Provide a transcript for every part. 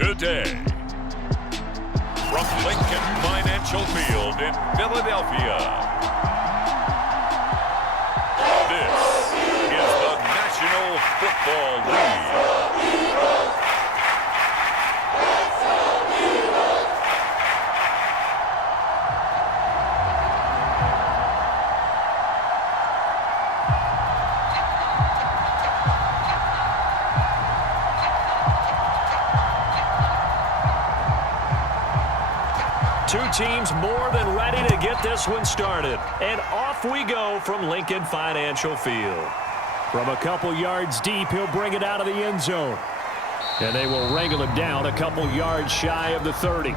today. From Lincoln Financial Field in Philadelphia, this is the National Football League. Two teams more than ready to get this one started. And off we go from Lincoln Financial Field. From a couple yards deep, he'll bring it out of the end zone. And they will wrangle him down a couple yards shy of the 30.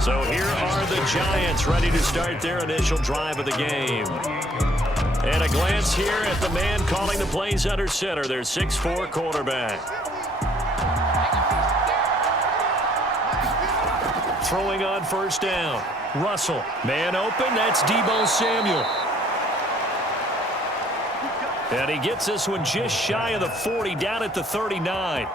So here are the Giants ready to start their initial drive of the game. And a glance here at the man calling the plays under center, their 6'4" quarterback. Throwing on first down. Russell. Man open. That's Deebo Samuel. And he gets this one just shy of the 40, down at the 39.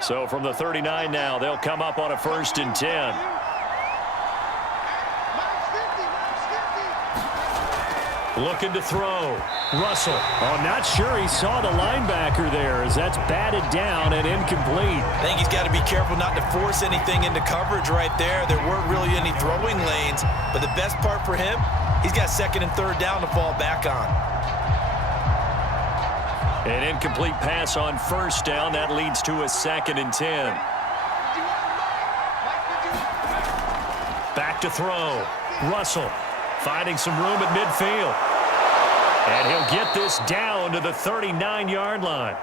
So from the 39 now, they'll come up on a 1st and 10. Looking to throw. Russell. Oh, not sure he saw the linebacker there as that's batted down and incomplete. I think he's got to be careful not to force anything into coverage right there. There weren't really any throwing lanes, but the best part for him, he's got 2nd and 3rd down to fall back on. An incomplete pass on 1st down. That leads to a 2nd and 10. Back to throw. Russell finding some room at midfield. And he'll get this down to the 39-yard line.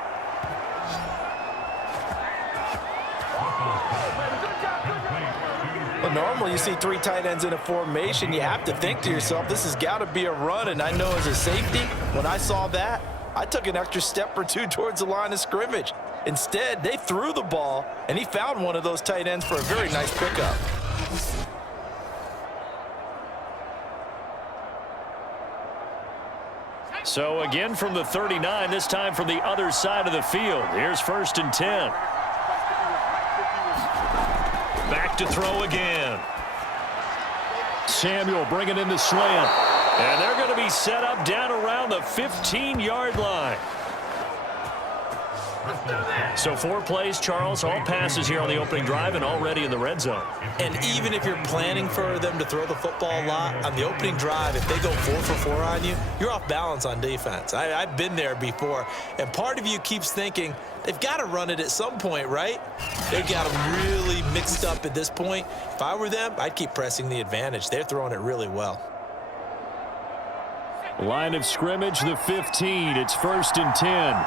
Well, normally you see 3 tight ends in a formation. You have to think to yourself, this has got to be a run. And I know as a safety, when I saw that, I took an extra step or 2 towards the line of scrimmage. Instead, they threw the ball, and he found one of those tight ends for a very nice pickup. So again from the 39, this time from the other side of the field. Here's 1st and 10. Back to throw again. Samuel bringing in the slant. And they're going to be set up down around the 15-yard line. So 4 plays, Charles, all passes here on the opening drive and already in the red zone. And even if you're planning for them to throw the football a lot, on the opening drive, if they go 4 for 4 on you, you're off balance on defense. I've been there before. And part of you keeps thinking, they've got to run it at some point, right? They've got them really mixed up at this point. If I were them, I'd keep pressing the advantage. They're throwing it really well. Line of scrimmage, the 15. It's 1st and 10.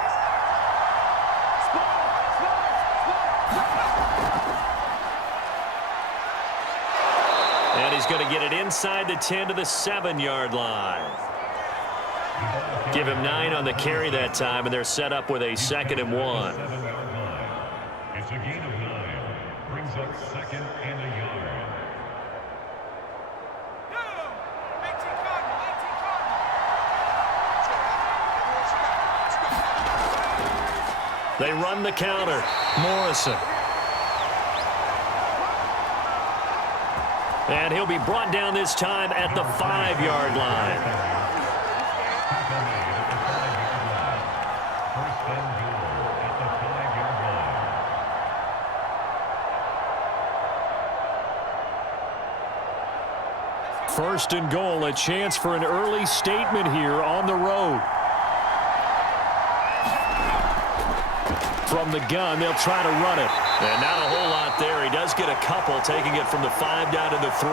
And he's going to get it inside the 10 to the 7-yard line. Give him 9 on the carry that time, and they're set up with a 2nd and 1. It's a gain of 9. Brings up 2nd and a yard. They run the counter. Morrison. And he'll be brought down this time at the 5-yard line. First and goal, a chance for an early statement here on the road. From the gun, they'll try to run it. And not a whole lot there. He does get a couple, taking it from the 5 down to the 3.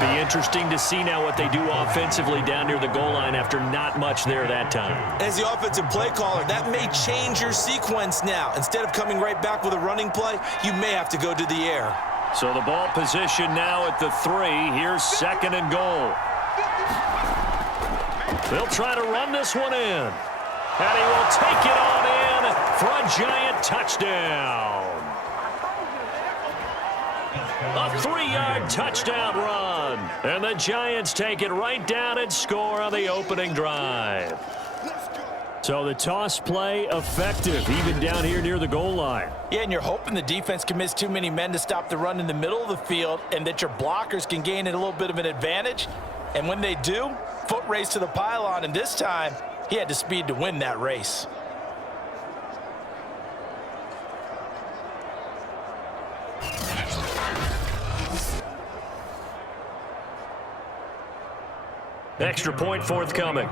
Be interesting to see now what they do offensively down near the goal line after not much there that time. As the offensive play caller, that may change your sequence now. Instead of coming right back with a running play, you may have to go to the air. So the ball position now at the 3. Here's 2nd and goal. They'll try to run this one in. And he will take it on in for a Giant touchdown. A 3-yard touchdown run. And the Giants take it right down and score on the opening drive. So the toss play effective, even down here near the goal line. Yeah, and you're hoping the defense can miss too many men to stop the run in the middle of the field and that your blockers can gain a little bit of an advantage. And when they do, foot race to the pylon, and this time he had the speed to win that race. Extra point forthcoming.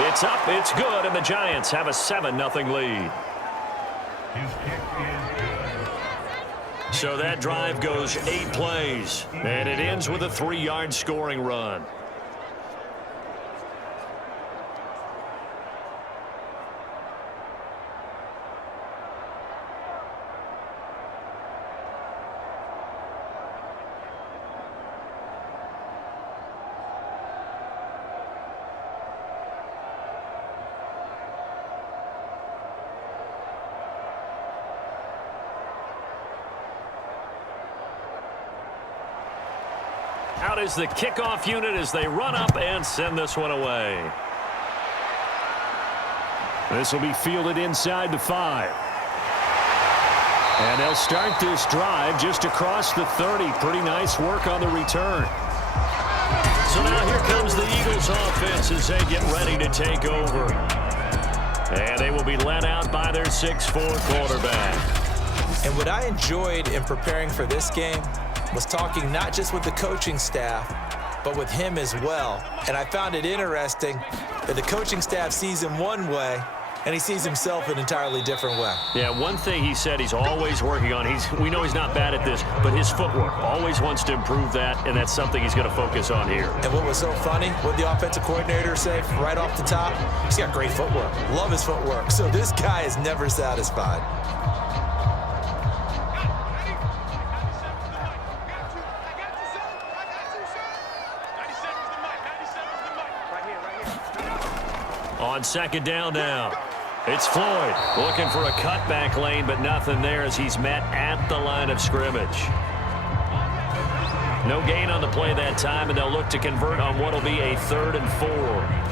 It's up, it's good, and the Giants have a 7-0 lead. His kick is good. So that drive goes 8 plays, and it ends with a 3-yard scoring run. Out is the kickoff unit as they run up and send this one away. This will be fielded inside the 5. And they'll start this drive just across the 30. Pretty nice work on the return. So now here comes the Eagles offense as they get ready to take over. And they will be led out by their 6'4 quarterback. And what I enjoyed in preparing for this game was talking not just with the coaching staff, but with him as well. And I found it interesting that the coaching staff sees him one way, and he sees himself an entirely different way. Yeah, one thing he said he's always working on, we know he's not bad at this, but his footwork, always wants to improve that, and that's something he's going to focus on here. And what was so funny, what the offensive coordinator said right off the top, he's got great footwork. Love his footwork. So this guy is never satisfied. On second down now, it's Floyd looking for a cutback lane, but nothing there as he's met at the line of scrimmage. No gain on the play that time, and they'll look to convert on what will be a 3rd and 4.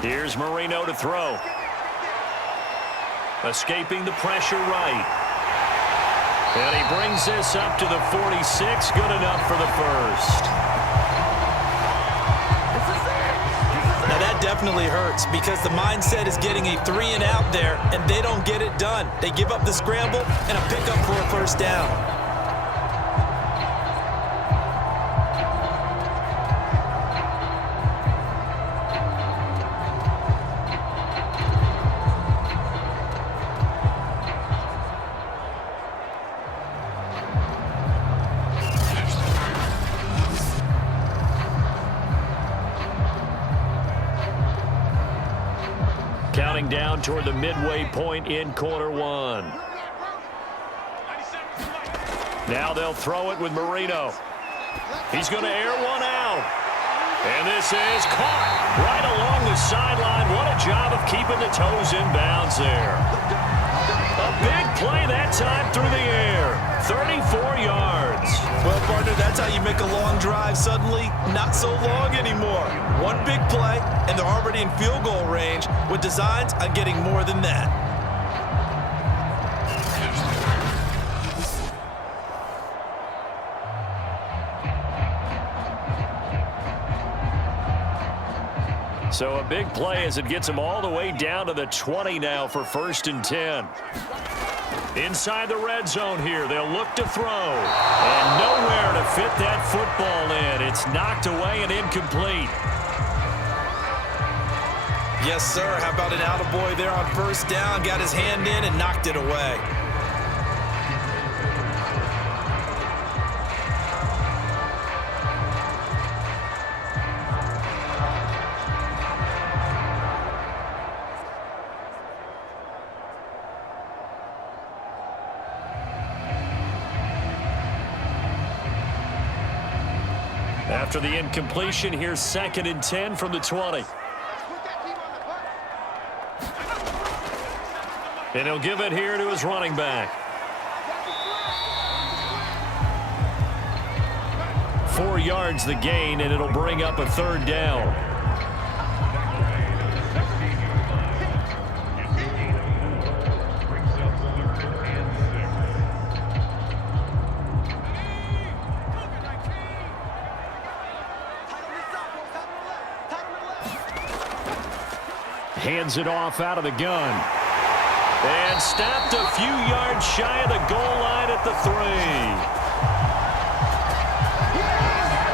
Here's Marino to throw. Escaping the pressure right. And he brings this up to the 46. Good enough for the first. Now that definitely hurts because the mindset is getting a 3-and-out there, and they don't get it done. They give up the scramble and a pickup for a first down. Counting down toward the midway point in quarter 1. Now they'll throw it with Marino. He's going to air one out. And this is caught right along the sideline. What a job of keeping the toes in bounds there. A big play that time through the air. 34 yards. Well, partner, that's how you make a long drive suddenly not so long anymore. One big play, and they're already in field goal range with designs on getting more than that. So a big play as it gets them all the way down to the 20 now for 1st and 10. Inside the red zone here, they'll look to throw. And nowhere to fit that football in. It's knocked away and incomplete. Yes, sir. How about an attaboy there on first down? Got his hand in and knocked it away. After the incompletion, here's 2nd and 10 from the 20. And he'll give it here to his running back. 4 yards the gain, and it'll bring up a 3rd down. Hands it off out of the gun. And stopped a few yards shy of the goal line at the 3.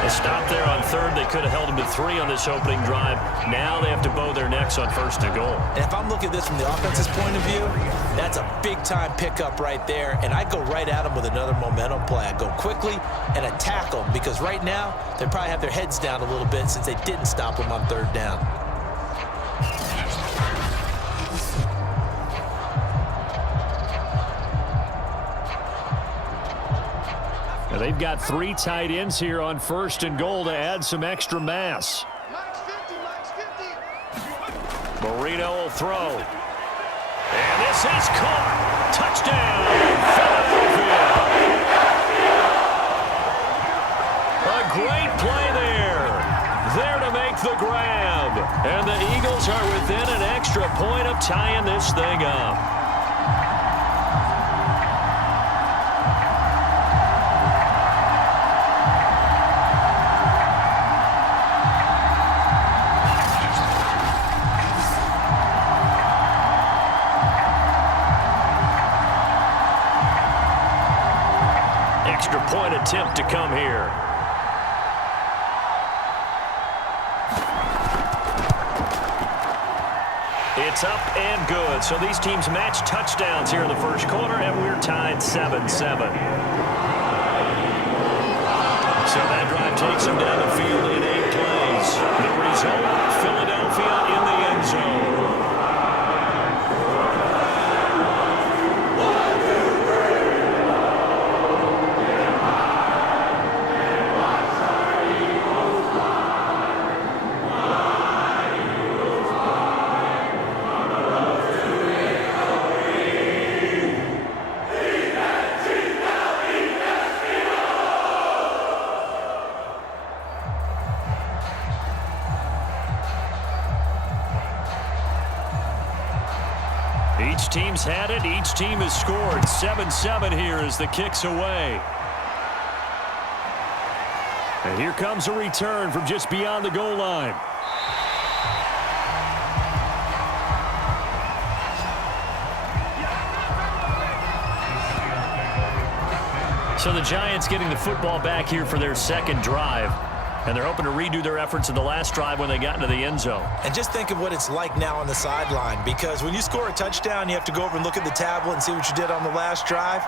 A stop there on 3rd. They could have held him to 3 on this opening drive. Now they have to bow their necks on 1st and goal. And if I'm looking at this from the offense's point of view, that's a big-time pickup right there. And I go right at them with another momentum play. I go quickly and attack them because right now they probably have their heads down a little bit since they didn't stop them on 3rd down. They've got 3 tight ends here on 1st and goal to add some extra mass. Marino will throw. And this is caught. Touchdown, Philadelphia. A great play there. There to make the grab. And the Eagles are within an extra point of tying this thing up. Extra point attempt to come here. It's up and good. So these teams match touchdowns here in the 1st quarter, and we're tied 7-7. So that drive takes them down the field in 8 plays. The result, Philadelphia in the end zone. Each team's had it. Each team has scored. 7-7 here as the kick's away. And here comes a return from just beyond the goal line. So the Giants getting the football back here for their 2nd drive. And they're hoping to redo their efforts in the last drive when they got into the end zone. And just think of what it's like now on the sideline, because when you score a touchdown, you have to go over and look at the tablet and see what you did on the last drive.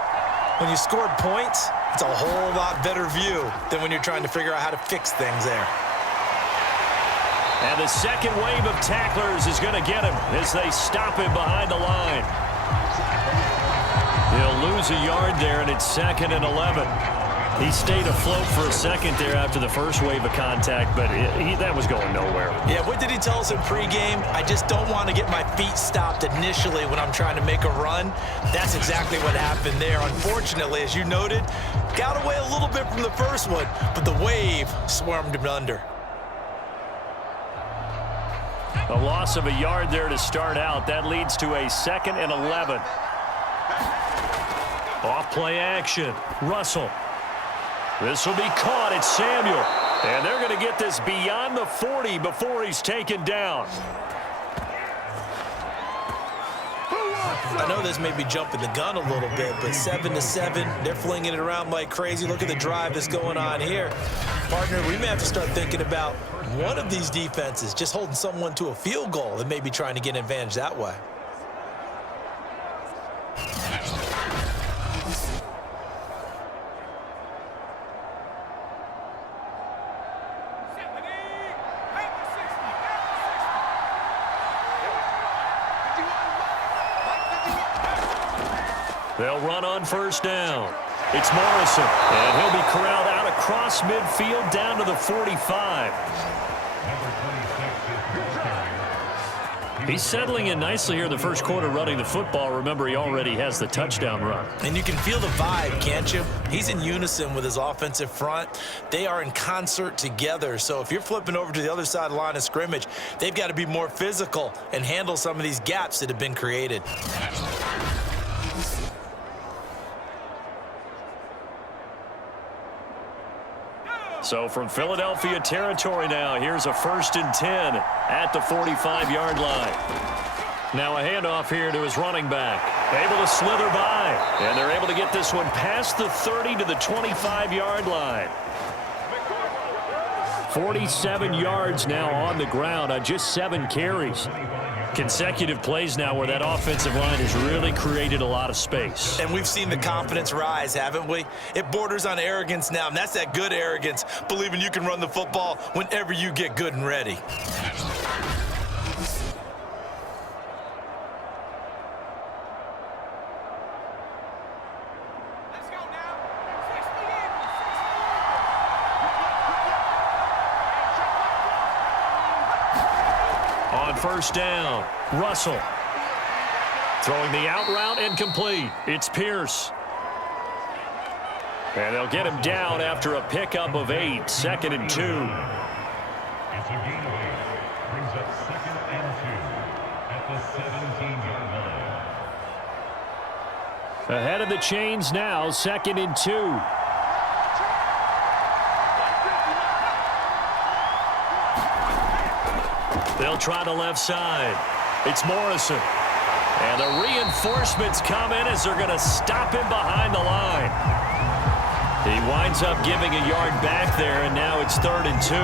When you scored points, it's a whole lot better view than when you're trying to figure out how to fix things there. And the 2nd wave of tacklers is going to get him as they stop him behind the line. He'll lose a yard there, and it's 2nd and 11. He stayed afloat for a second there after the first wave of contact, but that was going nowhere. Yeah, what did he tell us in pregame? I just don't want to get my feet stopped initially when I'm trying to make a run. That's exactly what happened there. Unfortunately, as you noted, got away a little bit from the first one, but the wave swarmed him under. A loss of a yard there to start out. That leads to a 2nd and 11. Off play action. Russell. This will be caught. It's Samuel. And they're going to get this beyond the 40 before he's taken down. I know this may be jumping the gun a little bit, but 7-7, they're flinging it around like crazy. Look at the drive that's going on here. Partner, we may have to start thinking about one of these defenses just holding someone to a field goal and maybe trying to get an advantage that way. They'll run on first down. It's Morrison, and he'll be corralled out across midfield down to the 45. Number 26 is ball carrier. He's settling in nicely here in the first quarter running the football. Remember, he already has the touchdown run. And you can feel the vibe, can't you? He's in unison with his offensive front. They are in concert together. So if you're flipping over to the other side of the line of scrimmage, they've got to be more physical and handle some of these gaps that have been created. So from Philadelphia territory now, here's a 1st and 10 at the 45-yard line. Now a handoff here to his running back. Able to slither by, and they're able to get this one past the 30 to the 25-yard line. 47 yards now on the ground on just 7 carries. Consecutive plays now where that offensive line has really created a lot of space. And we've seen the confidence rise, haven't we? It borders on arrogance now, and that's that good arrogance, believing you can run the football whenever you get good and ready. On 1st down, Russell. Throwing the out route incomplete. It's Pierce. And they'll get him down after a pickup of 8, 2nd and 2. It's a gain of 8. Brings up 2nd and 2 at the 17-yard line. Ahead of the chains now, 2nd and 2. They'll try the left side. It's Morrison. And the reinforcements come in as they're going to stop him behind the line. He winds up giving a yard back there, and now it's 3rd and 2.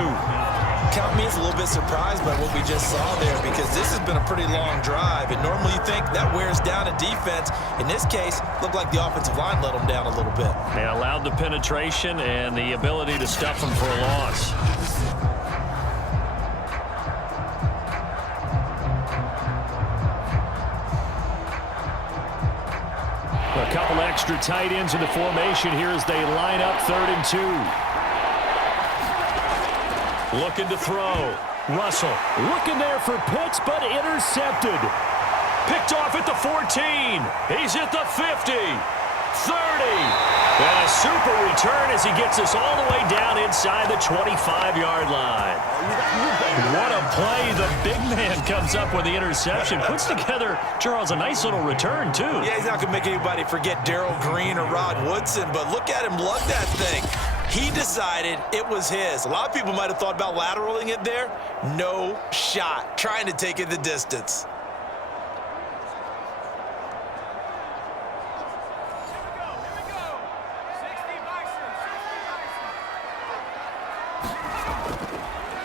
Count me as a little bit surprised by what we just saw there, because this has been a pretty long drive, and normally you think that wears down a defense. In this case, looked like the offensive line let them down a little bit. They allowed the penetration and the ability to stuff them for a loss. A couple extra tight ends in the formation here as they line up 3rd and 2. Looking to throw. Russell looking there for Pitts, but intercepted. Picked off at the 14. He's at the 50. 30. And a super return as he gets us all the way down inside the 25-yard line. What a play. The big man comes up with the interception. Puts together, Charles, a nice little return, too. Yeah, he's not going to make anybody forget Darrell Green or Rod Woodson, but look at him lug that thing. He decided it was his. A lot of people might have thought about lateraling it there. No shot. Trying to take it the distance.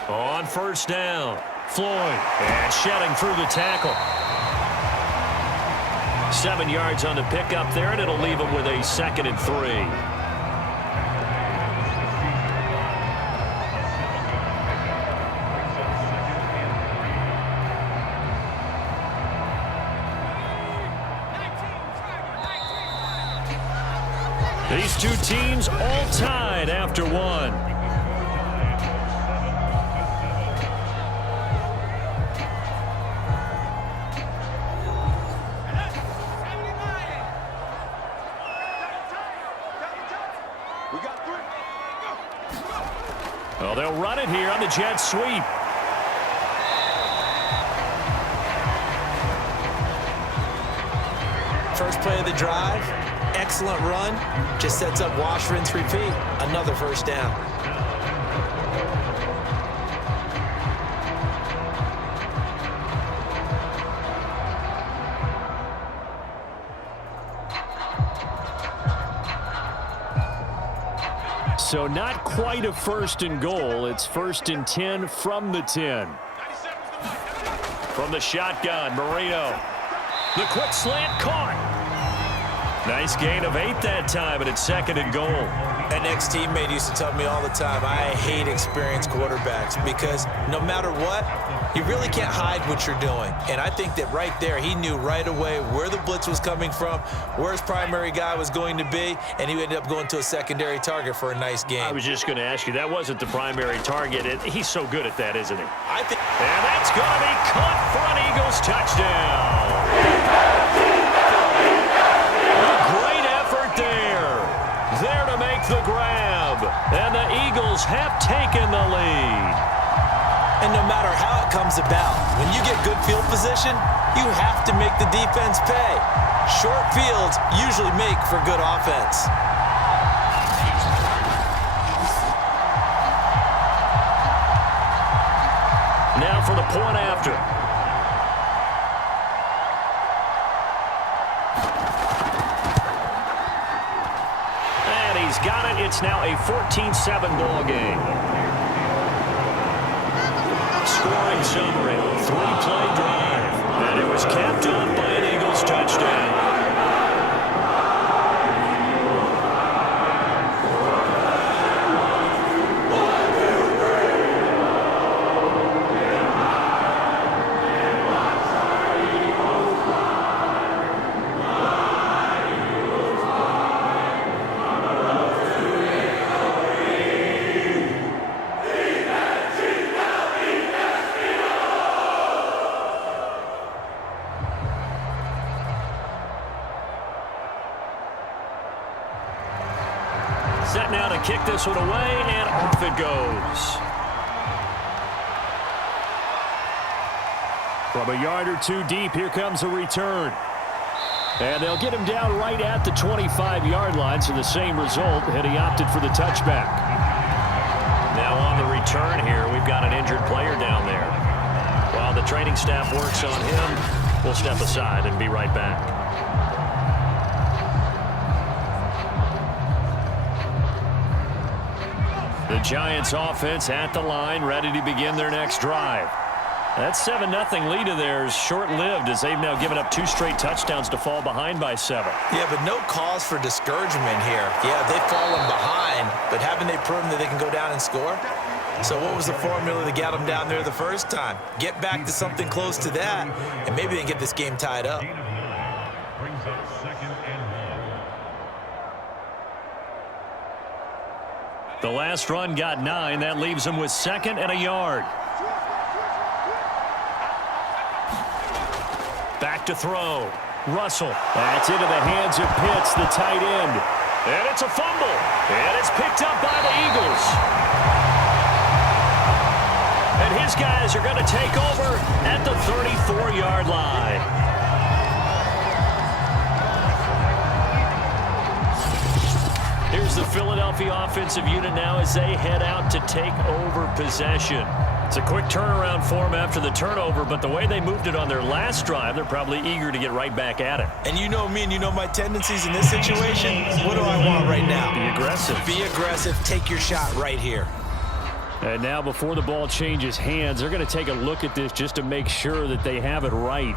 On 1st down, Floyd, and shedding through the tackle. 7 yards on the pickup there, and it'll leave him with a 2nd and 3. These two teams all tied after one. Well, they'll run it here on the jet sweep. First play of the drive, excellent run, just sets up wash, rinse, repeat. Another 1st down. So not quite a 1st and goal. It's 1st and 10 from the 10. From the shotgun, Marino. The quick slant caught. Nice gain of 8 that time, and it's 2nd and goal. An ex-teammate used to tell me all the time, I hate experienced quarterbacks because no matter what, You really can't hide what you're doing. And I think that right there, he knew right away where the blitz was coming from, where his primary guy was going to be, and he ended up going to a secondary target for a nice game. I was just going to ask you, that wasn't the primary target. He's so good at that, isn't he? And that's going to be caught for an Eagles touchdown. A great effort there. There to make the grab. And the Eagles have taken the lead. And no matter how it comes about, when you get good field position, you have to make the defense pay. Short fields usually make for good offense. Now for the point after. And he's got it. It's now a 14-7 ball game. Scoring summary, 3-play drive, and it was capped off by an Eagles touchdown. Set now to kick this one away, and off it goes. From a yard or two deep, here comes a return. And they'll get him down right at the 25-yard line, so the same result, and he opted for the touchback. Now on the return here, we've got an injured player down there. While the training staff works on him, we'll step aside and be right back. The Giants offense at the line, ready to begin their next drive. That 7-0 lead of theirs short-lived as they've now given up 2 straight touchdowns to fall behind by 7. Yeah, but no cause for discouragement here. Yeah, they've fallen behind, but haven't they proven that they can go down and score? So what was the formula that got them down there the first time? Get back to something close to that, and maybe they can get this game tied up. Brings up 2nd and 1. The last run got 9. That leaves them with 2nd and a yard. Back to throw. Russell. That's into the hands of Pitts, the tight end. And it's a fumble. And it's picked up by the Eagles. And his guys are going to take over at the 34-yard line. Here's the Philadelphia offensive unit now as they head out to take over possession. It's a quick turnaround for them after the turnover, but the way they moved it on their last drive, they're probably eager to get right back at it. And you know me and you know my tendencies in this situation. What do I want right now? Be aggressive. Be aggressive. Take your shot right here. And now before the ball changes hands, they're going to take a look at this just to make sure that they have it right.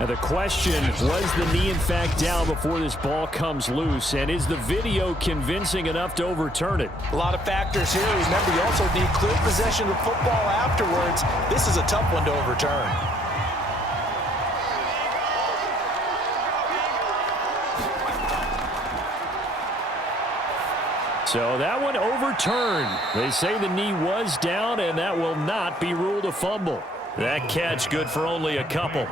And the question, was the knee in fact down before this ball comes loose? And is the video convincing enough to overturn it? A lot of factors here. Remember, you also need clear possession of the football afterwards. This is a tough one to overturn. So that one overturned. They say the knee was down, and that will not be ruled a fumble. That catch good for only a couple.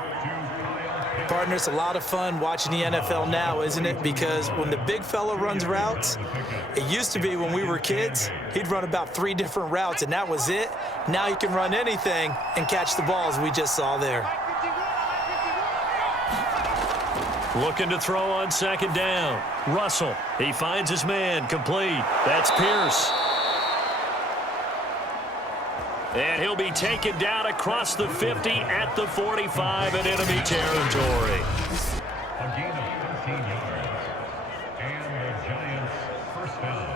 Partner, it's a lot of fun watching the NFL now, isn't it? Because when the big fella runs routes, it used to be when we were kids, he'd run about 3 different routes, and that was it. Now he can run anything and catch the balls we just saw there. Looking to throw on 2nd down. Russell, he finds his man, complete. That's Pierce. And he'll be taken down across the 50 at the 45 in enemy territory. A gain of 13 yards. And the Giants first down.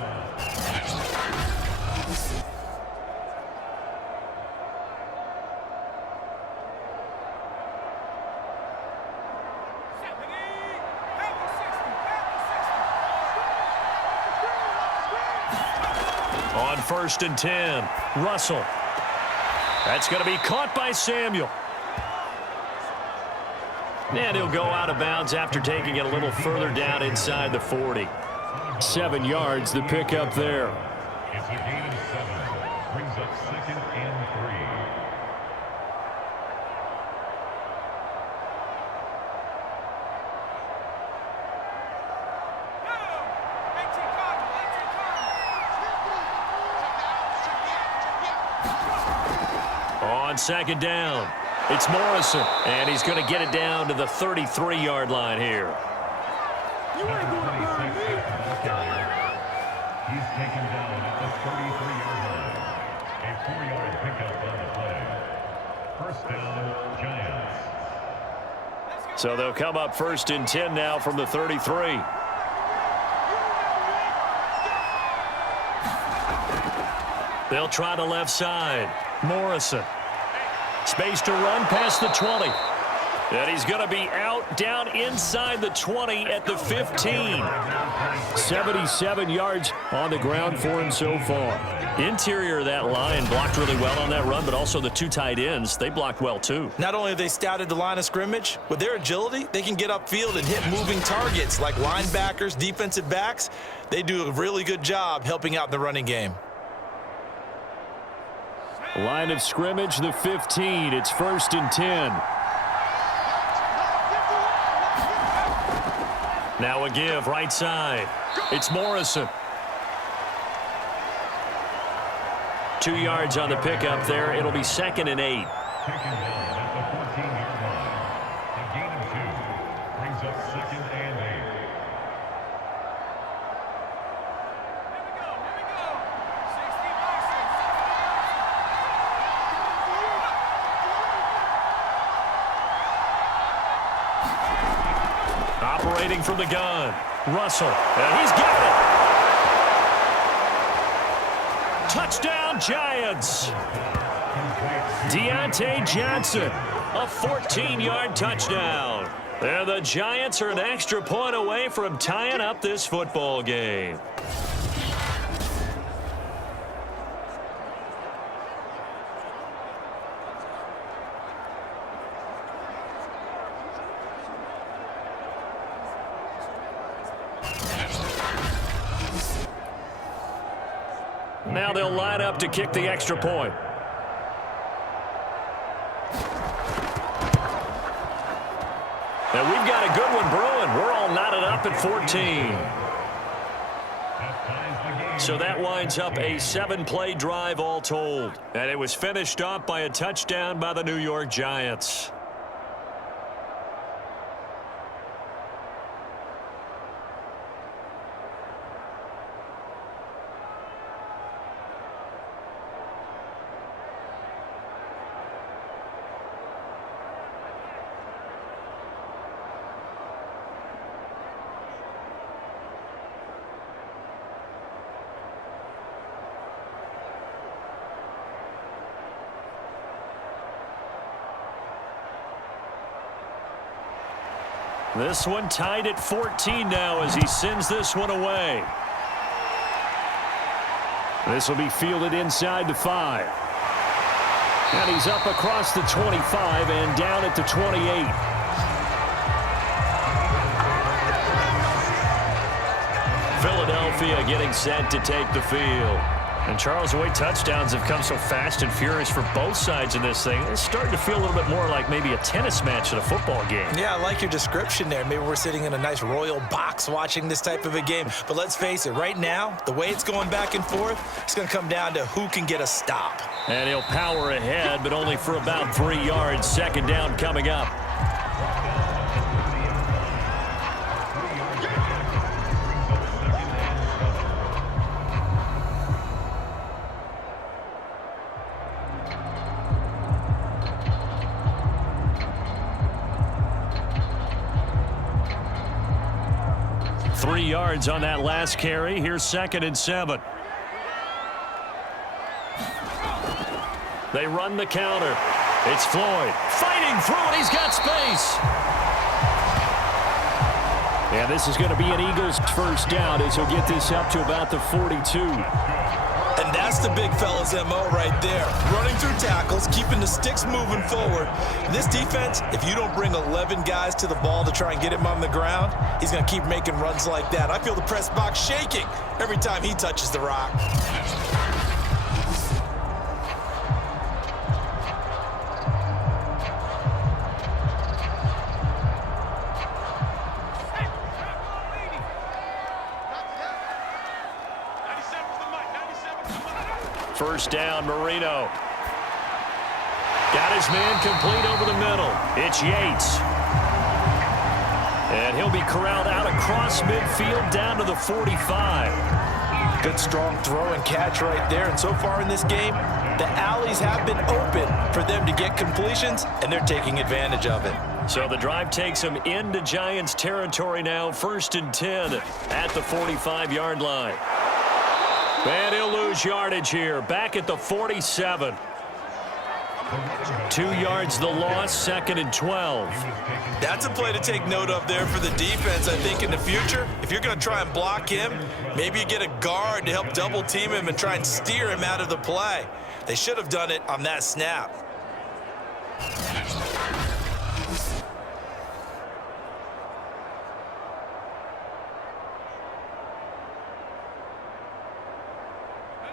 On 1st and 10, Russell. That's going to be caught by Samuel. And he'll go out of bounds after taking it a little further down inside the 40. 7 yards, the pickup there. It's a gain of 7. Brings up 2nd and 3. On 2nd down, it's Morrison, and he's going to get it down to the 33-yard line here. He's taken down at the 33-yard line. A 4-yard pickup on the play. First down, Giants. So they'll come up 1st and 10 now from the 33. They'll try the left side. Morrison. Space to run past the 20. And he's going to be out down inside the 20 at the 15. 77 yards on the ground for him so far. Interior of that line blocked really well on that run, but also the 2 tight ends, they blocked well too. Not only have they scouted the line of scrimmage, with their agility, they can get upfield and hit moving targets like linebackers, defensive backs. They do a really good job helping out in the running game. Line of scrimmage, the 15. It's 1st and 10. Now a give, right side. It's Morrison. 2 yards on the pickup there. It'll be 2nd and 8. Taken down at the 14-yard line. A gain of 2. Brings up 2nd and 8. Operating from the gun. Russell. And he's got it. Touchdown, Giants. Deontay Johnson. A 14-yard touchdown. And the Giants are an extra point away from tying up this football game. Now they'll line up to kick the extra point. And we've got a good one brewing. We're all knotted up at 14. So that winds up a 7-play drive all told. And it was finished off by a touchdown by the New York Giants. This one tied at 14 now as he sends this one away. This will be fielded inside the 5. And he's up across the 25 and down at the 28. Philadelphia getting set to take the field. And Charles, the way touchdowns have come so fast and furious for both sides in this thing, it's starting to feel a little bit more like maybe a tennis match at a football game. Yeah, I like your description there. Maybe we're sitting in a nice royal box watching this type of a game. But let's face it, right now, the way it's going back and forth, it's going to come down to who can get a stop. And he'll power ahead, but only for about 3 yards. 2nd down coming up. Yards on that last carry. Here's 2nd and 7. They run the counter. It's Floyd fighting through and he's got space. And this is going to be an Eagles first down as he'll get this up to about the 42. And that's the big fella's MO right there. Running through tackles, keeping the sticks moving forward. This defense, if you don't bring 11 guys to the ball to try and get him on the ground, he's going to keep making runs like that. I feel the press box shaking every time he touches the rock. First down, Marino. Got his man complete over the middle. It's Yates. And he'll be corralled out across midfield down to the 45. Good strong throw and catch right there. And so far in this game, the alleys have been open for them to get completions, and they're taking advantage of it. So the drive takes him into Giants territory now. 1st and 10 at the 45-yard line. And he'll lose yardage here. Back at the 47. 2 yards the loss, 2nd and 12. That's a play to take note of there for the defense, I think, in the future. If you're going to try and block him, maybe you get a guard to help double team him and try and steer him out of the play. They should have done it on that snap.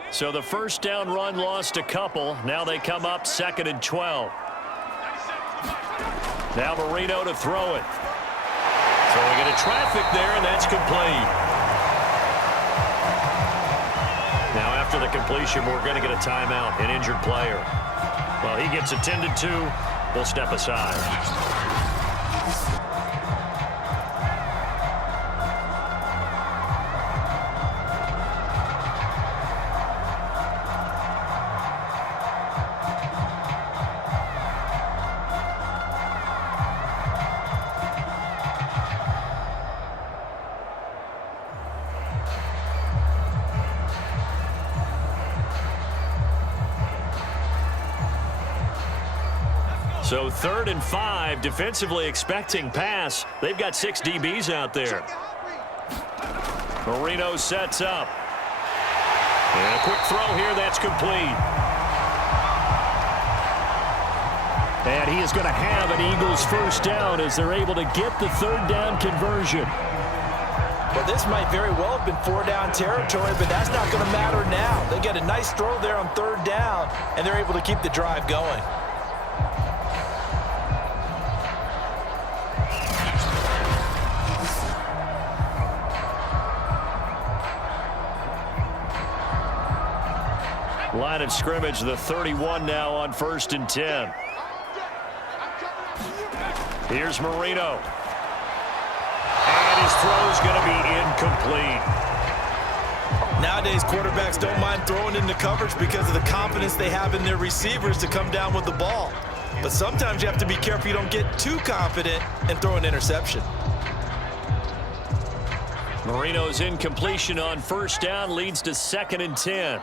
So the first down run lost a couple. Now they come up 2nd and 12. Now Marino to throw it. Throwing into traffic there, and that's complete. Now after the completion, we're going to get a timeout, an injured player. Well, he gets attended to. We'll step aside. So 3rd and 5, defensively expecting pass. They've got 6 DBs out there. Marino sets up. And a quick throw here, that's complete. And he is going to have an Eagles first down as they're able to get the 3rd down conversion. Well, this might very well have been 4-down territory, but that's not going to matter now. They get a nice throw there on 3rd down, and they're able to keep the drive going. Line of scrimmage, the 31 now on 1st and 10. Here's Marino. And his throw's going to be incomplete. Nowadays, quarterbacks don't mind throwing into coverage because of the confidence they have in their receivers to come down with the ball. But sometimes you have to be careful you don't get too confident and throw an interception. Marino's incompletion on 1st down leads to 2nd and 10.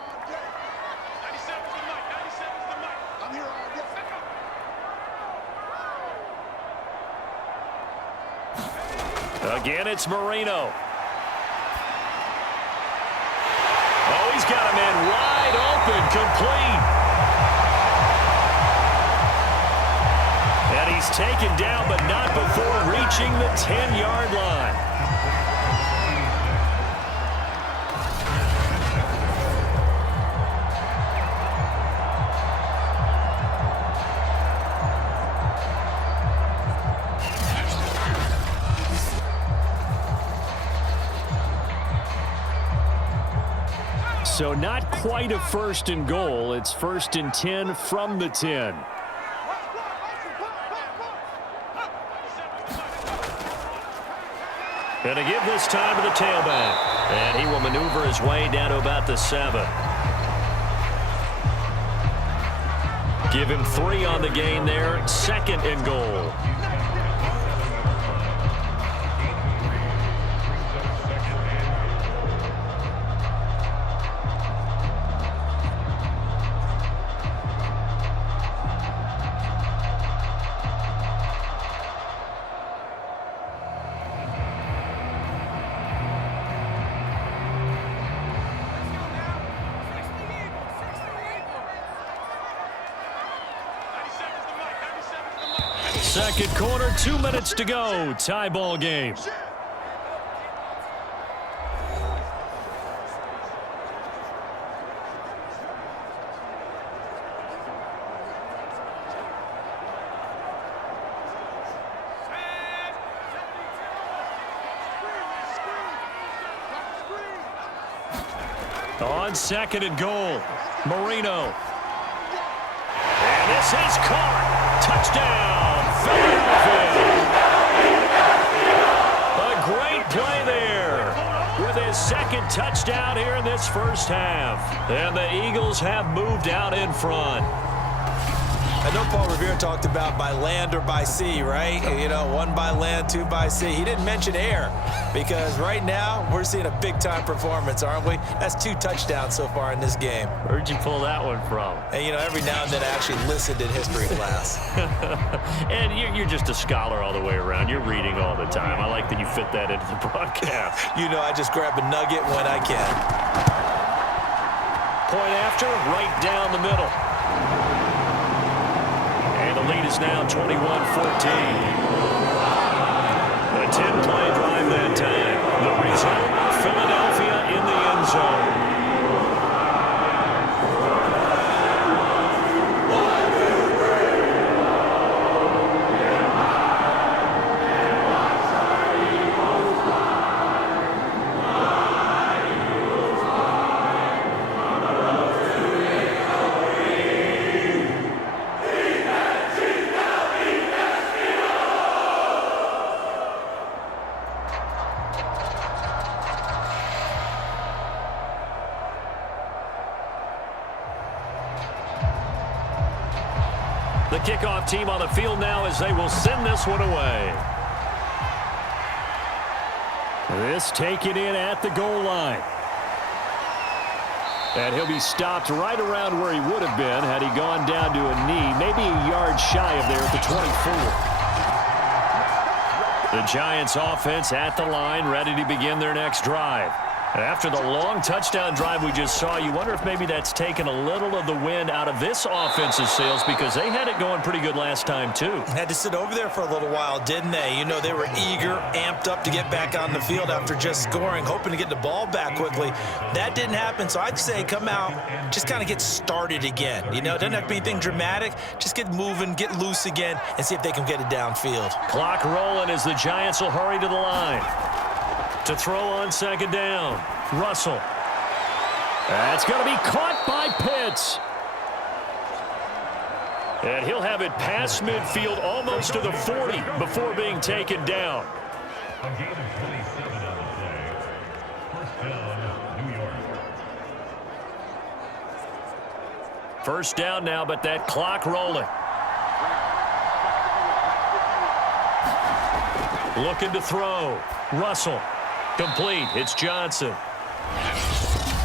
Again, it's Marino. Oh, he's got a man wide open, complete. And he's taken down, but not before reaching the 10-yard line. So not quite a 1st and goal. It's 1st and 10 from the 10. And to give this time to the tailback. And he will maneuver his way down to about the 7. Give him 3 on the gain there. 2nd and goal. Second quarter, 2 minutes to go. Tie ball game. On second and goal, Marino. And this is caught. Touchdown, Philadelphia. A great play there with his second touchdown here in this first half. And the Eagles have moved out in front. I know Paul Revere talked about by land or by sea, right? You know, one by land, two by sea. He didn't mention air because right now we're seeing a big-time performance, aren't we? That's 2 touchdowns so far in this game. Where'd you pull that one from? And, you know, every now and then I actually listened in history class. And you're just a scholar all the way around. You're reading all the time. I like that you fit that into the broadcast. You know, I just grab a nugget when I can. Point after, right down the middle. And the lead is now 21-14. A 10-play drive that time. The result, Philadelphia in the end zone. The kickoff team on the field now as they will send this one away. This taken in at the goal line. And he'll be stopped right around where he would have been had he gone down to a knee, maybe a yard shy of there at the 24. The Giants offense at the line, ready to begin their next drive. After the long touchdown drive we just saw, you wonder if maybe that's taken a little of the wind out of this offense's sails because they had it going pretty good last time, too. Had to sit over there for a little while, didn't they? You know, they were eager, amped up to get back on the field after just scoring, hoping to get the ball back quickly. That didn't happen, so I'd say come out, just kind of get started again. You know, it doesn't have to be anything dramatic. Just get moving, get loose again, and see if they can get it downfield. Clock rolling as the Giants will hurry to the line. To throw on second down, Russell. That's going to be caught by Pitts. And he'll have it past midfield almost to the 40 before being taken down. A gain of 27 on the play. First down, New York. First down now, but that clock rolling. Looking to throw. Russell. Complete. It's Johnson.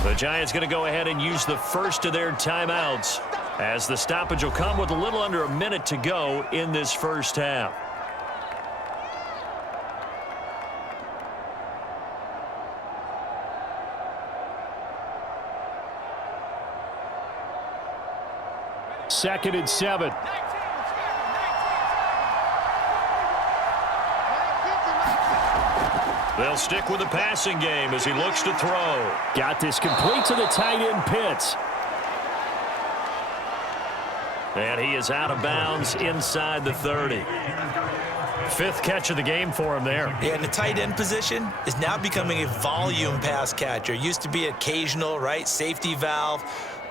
The Giants going to go ahead and use the first of their timeouts as the stoppage will come with a little under a minute to go in this first half. Second and 7. They'll stick with the passing game as he looks to throw. Got this complete to the tight end, Pitts. And he is out of bounds inside the 30. Fifth catch of the game for him there. Yeah, and the tight end position is now becoming a volume pass catcher. Used to be occasional, right? Safety valve.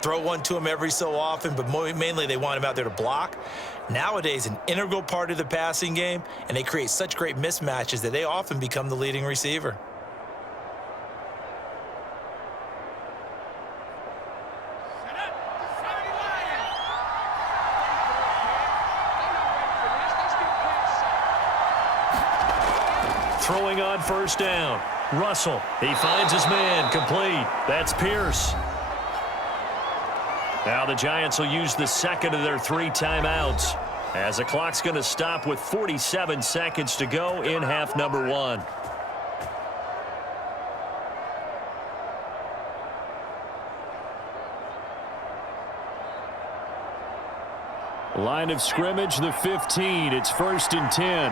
Throw one to him every so often, but mainly they want him out there to block. Nowadays, an integral part of the passing game, and they create such great mismatches that they often become the leading receiver. Throwing on first down. Russell, he finds his man, complete. That's Pierce. Now the Giants will use the second of their 3 timeouts as the clock's going to stop with 47 seconds to go in half number 1. Line of scrimmage, the 15. It's 1st and 10.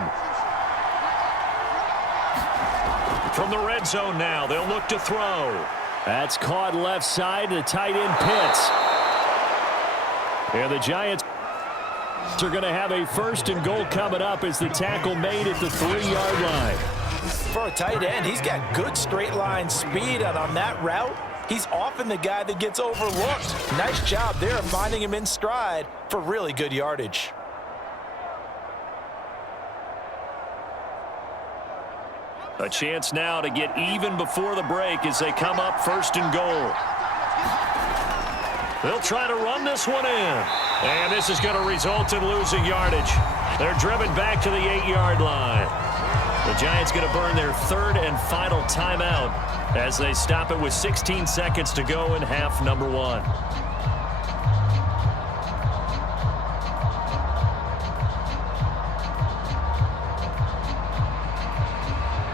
From the red zone now, they'll look to throw. That's caught left side. The tight end Pitts. And the Giants are going to have a 1st and goal coming up as the tackle made at the 3-yard line. For a tight end, he's got good straight line speed, and on that route, he's often the guy that gets overlooked. Nice job there of finding him in stride for really good yardage. A chance now to get even before the break as they come up 1st and goal. They'll try to run this one in. And this is going to result in losing yardage. They're driven back to the 8-yard line. The Giants going to burn their 3rd and final timeout as they stop it with 16 seconds to go in half number 1.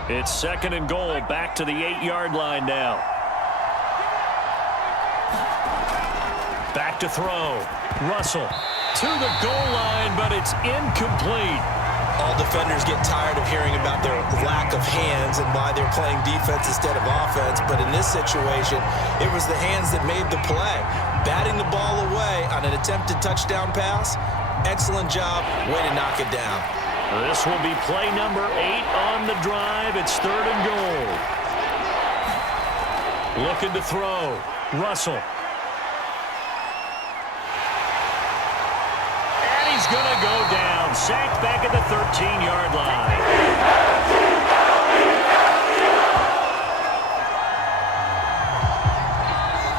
It's 2nd and goal, back to the 8-yard line now. Back to throw. Russell to the goal line, but it's incomplete. All defenders get tired of hearing about their lack of hands and why they're playing defense instead of offense. But in this situation, it was the hands that made the play. Batting the ball away on an attempted touchdown pass. Excellent job. Way to knock it down. This will be play number 8 on the drive. It's 3rd and goal. Looking to throw. Russell. And he's going to go down. Sacked back at the 13-yard line.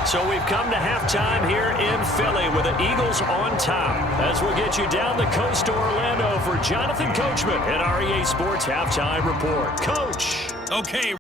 So we've come to halftime here in Philly with the Eagles on top. As we'll get you down the coast to Orlando for Jonathan Coachman at REA Sports Halftime Report. Coach. Okay.